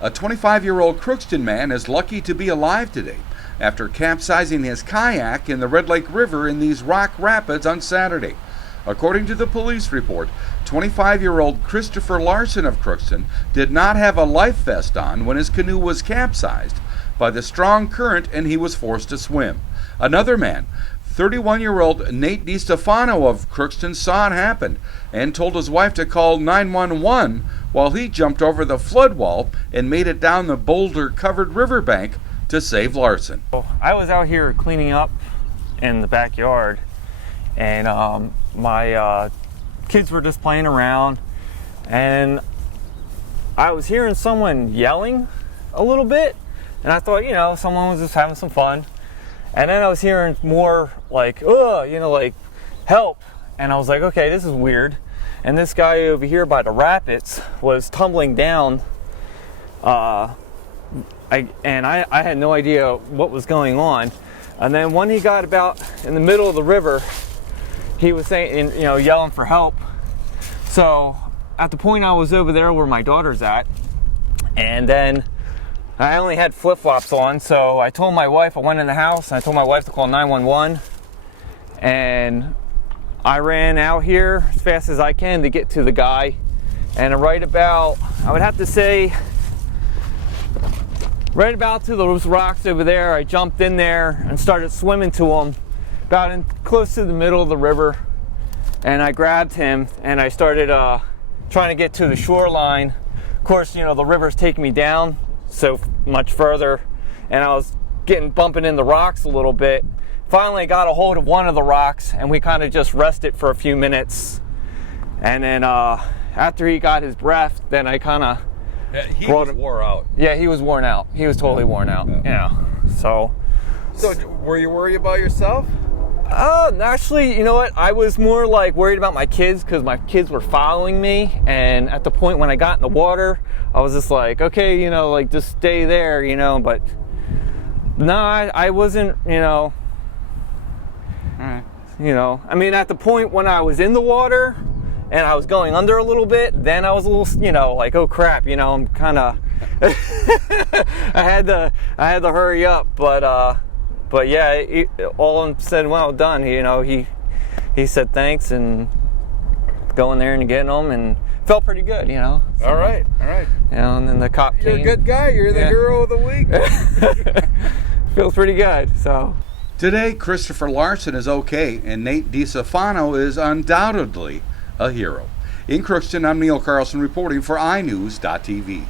A 25-year-old Crookston man is lucky to be alive today after capsizing his kayak in the Red Lake River in these rock rapids on Saturday. According to the police report, 25-year-old Christopher Larson of Crookston did not have a life vest on when his canoe was capsized by the strong current and he was forced to swim. Another man, 31-year-old Nate Stefano of Crookston, saw it happen and told his wife to call 911 while he jumped over the flood wall and made it down the boulder-covered riverbank to save Larson. I was out here cleaning up in the backyard, and my kids were just playing around, and I was hearing someone yelling a little bit, and I thought, someone was just having some fun. And then I was hearing more like, like, help. And I was like, okay, this is weird. And this guy over here by the rapids was tumbling down. I had no idea what was going on. And then when he got about in the middle of the river, he was saying, yelling for help. So at the point I was over there where my daughter's at, and then I only had flip-flops on, so I told my wife, I went in the house, and I told my wife to call 911, and I ran out here as fast as I can to get to the guy, and right about, I would have to say, right about to those rocks over there, I jumped in there and started swimming to him, close to the middle of the river, and I grabbed him, and I started trying to get to the shoreline. Of course, the river's taking me down so much further, and I was bumping in the rocks a little bit. Finally got a hold of one of the rocks, and we kind of just rested for a few minutes, and then after he got his breath, then I kind of was wore out. Yeah, he was worn out. He was totally worn out. Yeah. So were you worried about yourself? Actually, you know what? I was more like worried about my kids because my kids were following me, and at the point when I got in the water, I was just like, okay, just stay there, but no, I wasn't, All right. I mean, at the point when I was in the water and I was going under a little bit, then I was a little, like, oh crap, I'm kind of, I had to hurry up, but yeah, all said and well done. He said thanks and going there and getting them, and felt pretty good, So, All right. and then the cop came. You're a good guy. You're the hero of the week. Feels pretty good. So today, Christopher Larson is okay, and Nate DiStefano is undoubtedly a hero. In Crookston, I'm Neil Carlson reporting for iNews.TV.